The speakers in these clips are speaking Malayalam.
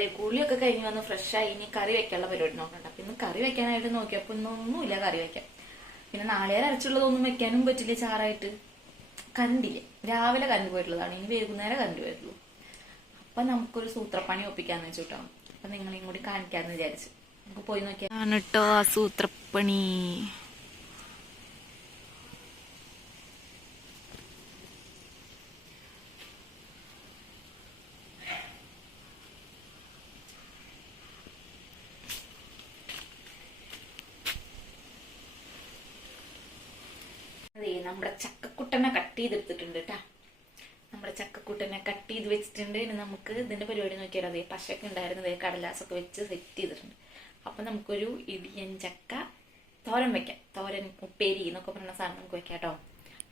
അതെ കുളിയൊക്കെ കഴിഞ്ഞ് വന്ന് ഫ്രഷായി ഇനി കറി വെക്കാനുള്ള പരിപാടി നോക്കണ്ട. അപ്പൊ ഇന്ന് കറി വെക്കാനായിട്ട് നോക്കിയപ്പോ ഇന്നൊന്നുമില്ല കറി വെക്കാൻ. പിന്നെ നാളെ അരച്ചുള്ളതൊന്നും വെക്കാനും പറ്റില്ല ചാറായിട്ട്. കണ്ടില്ലേ രാവിലെ കറണ്ട് പോയിട്ടുള്ളതാണ്. ഇനി വൈകുന്നേരം കറണ്ട് പോയിട്ടുള്ളൂ അപ്പൊ നമുക്കൊരു സൂത്രപ്പണി ഒപ്പിക്കാന്ന് വെച്ചിട്ടോ. അപ്പൊ നിങ്ങളെയും കൂടി കാണിക്കാന്ന് വിചാരിച്ചു. നമുക്ക് പോയി നോക്കിയാൽ കേട്ടോ ആ സൂത്രപ്പണി. നമ്മുടെ ചക്കക്കുട്ടനെ കട്ട് ചെയ്തെടുത്തിട്ടുണ്ട് കേട്ടാ നമ്മുടെ ചക്കക്കുട്ടനെ കട്ട് ചെയ്ത് വെച്ചിട്ടുണ്ട്. ഇനി നമുക്ക് ഇതിന്റെ പരിപാടി നോക്കിയാൽ അതേ പശയൊക്കെ ഉണ്ടായിരുന്നത് കടലാസൊക്കെ വെച്ച് സെറ്റ് ചെയ്തിട്ടുണ്ട്. അപ്പൊ നമുക്കൊരു ഇടിയൻ ചക്ക തോരൻ വെക്കാം. തോരൻ ഉപ്പേരി എന്നൊക്കെ പറഞ്ഞ സാധനം നമുക്ക് വെക്കാം കേട്ടോ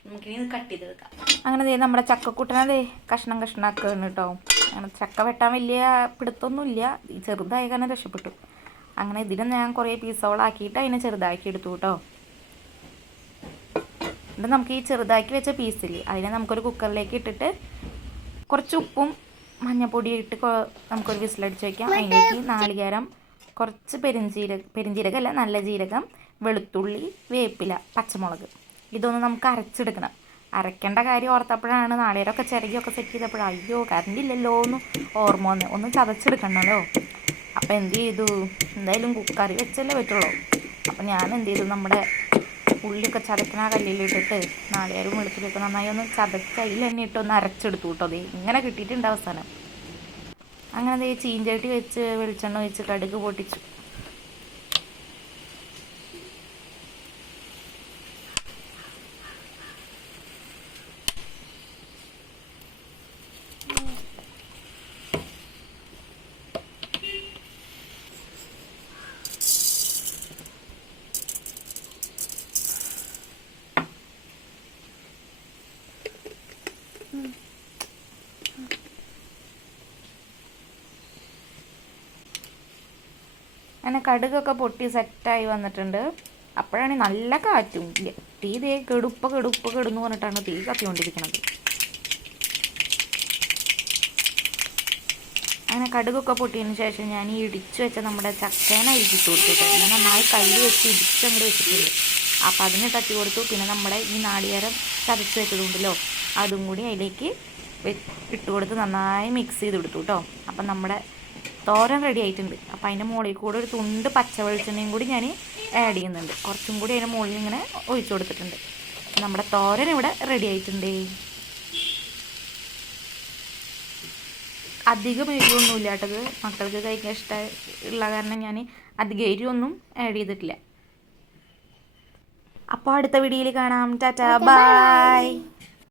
നമുക്കിനി കട്ട് ചെയ്ത് വെക്കാം അങ്ങനെ ദേ നമ്മുടെ ചക്കക്കുട്ടനതേ കഷ്ണം കഷ്ണാക്കാണ് കേട്ടോ അങ്ങനെ ചക്ക വെട്ടാൻ വലിയ പിടുത്തൊന്നുമില്ല. ചെറുതായ കാരണം രക്ഷപ്പെട്ടു. അങ്ങനെ ഇതിനെ ഞാൻ കുറേ പീസോളാക്കിയിട്ട് അതിനെ ചെറുതാക്കി എടുത്തു കേട്ടോ എന്നിട്ട് നമുക്ക് ഈ ചെറുതാക്കി വെച്ച പീസില്ലേ അതിനെ നമുക്കൊരു കുക്കറിലേക്ക് ഇട്ടിട്ട് കുറച്ച് ഉപ്പും മഞ്ഞപ്പൊടി ഇട്ട് നമുക്കൊരു വിസിലടിച്ച് വയ്ക്കാം അതിലേക്ക് നാളികേരം കുറച്ച് പെരിഞ്ചീരക പെരിഞ്ചീരകമല്ല നല്ല ജീരകം വെളുത്തുള്ളി വേപ്പില പച്ചമുളക്. ഇതൊന്ന് നമുക്ക് അരച്ചെടുക്കണം. അരക്കേണ്ട കാര്യം ഓർത്തപ്പോഴാണ്. നാളികേരമൊക്കെ ചിരകിയൊക്കെ സെറ്റ് ചെയ്തപ്പോഴാണ് അയ്യോ കറണ്ട് ഇല്ലല്ലോ എന്ന് ഓർമ്മ വന്ന്. ഒന്ന് ചതച്ചെടുക്കണമല്ലോ അപ്പോൾ എന്ത് ചെയ്തു? എന്തായാലും കുക്കറി വെച്ചല്ലേ പറ്റുള്ളൂ. അപ്പോൾ ഞാൻ എന്ത് ചെയ്തു? നമ്മുടെ ഉള്ളിയൊക്കെ ചതക്കണ കല്ലിലിട്ടിട്ട് നാളികേരവും വെളുത്തുള്ളിയൊക്കെ നന്നായി ഒന്ന് ചതച്ച് അതിൽ തന്നെ ഇട്ട് ഒന്ന് അരച്ചെടുത്തു കേട്ടോ ദേ. ഇങ്ങനെ കിട്ടിയിട്ടുണ്ട് അവസാനം. അങ്ങനെ ചീഞ്ചട്ടി വെച്ച് വെളിച്ചെണ്ണ ഒഴിച്ച് കടുക് പൊട്ടിച്ചു. അങ്ങനെ കടുകൊക്കെ പൊട്ടി സെറ്റായി വന്നിട്ടുണ്ട്. അപ്പോഴാണ് നല്ല കാറ്റും. തീ ദേ കെടുപ്പ കെടുപ്പ കെടുന്നു പറഞ്ഞിട്ടാണ് തീ കത്തിക്കൊണ്ടിരിക്കുന്നത് അങ്ങനെ കടുകൊക്കെ പൊട്ടിയതിന് ശേഷം ഞാൻ ഈ ഇടിച്ചു വെച്ച നമ്മുടെ ചക്കേനെ ഇരിച്ചിട്ട് കൊടുത്തു കേട്ടോ. ഞാൻ നന്നായി കയ്യിൽ വെച്ച് ഇടിച്ചങ്ങോട്ട് വെച്ചിട്ടുണ്ട്. അപ്പം അതിന് തട്ടി കൊടുത്തു. പിന്നെ നമ്മുടെ ഈ നാളികേരം ചതച്ച് വെച്ചതുണ്ടല്ലോ. അതും കൂടി അതിലേക്ക് ഇട്ട് കൊടുത്ത് നന്നായി മിക്സ് ചെയ്ത് കൊടുത്തു കേട്ടോ അപ്പം നമ്മുടെ തോരൻ റെഡി ആയിട്ടുണ്ട്. അപ്പം അതിന്റെ മുകളിൽ കൂടെ ഒരു തുണ്ട് പച്ച വെളിച്ചെണ്ണയും കൂടി ഞാൻ ആഡ് ചെയ്യുന്നുണ്ട്. കുറച്ചും കൂടി അതിന്റെ മുകളിൽ ഇങ്ങനെ ഒഴിച്ചു കൊടുത്തിട്ടുണ്ട്. നമ്മുടെ തോരൻ ഇവിടെ റെഡി ആയിട്ടുണ്ട്. അധികം എരിവൊന്നുമില്ല കേട്ടത് മക്കൾക്ക് കഴിക്കാൻ ഇഷ്ടമുള്ള ഉള്ള കാരണം ഞാൻ അധികം എരിവൊന്നും ആഡ് ചെയ്തിട്ടില്ല. അപ്പോൾ അടുത്ത വീഡിയോയിൽ കാണാം. ടാറ്റാ. ബൈ.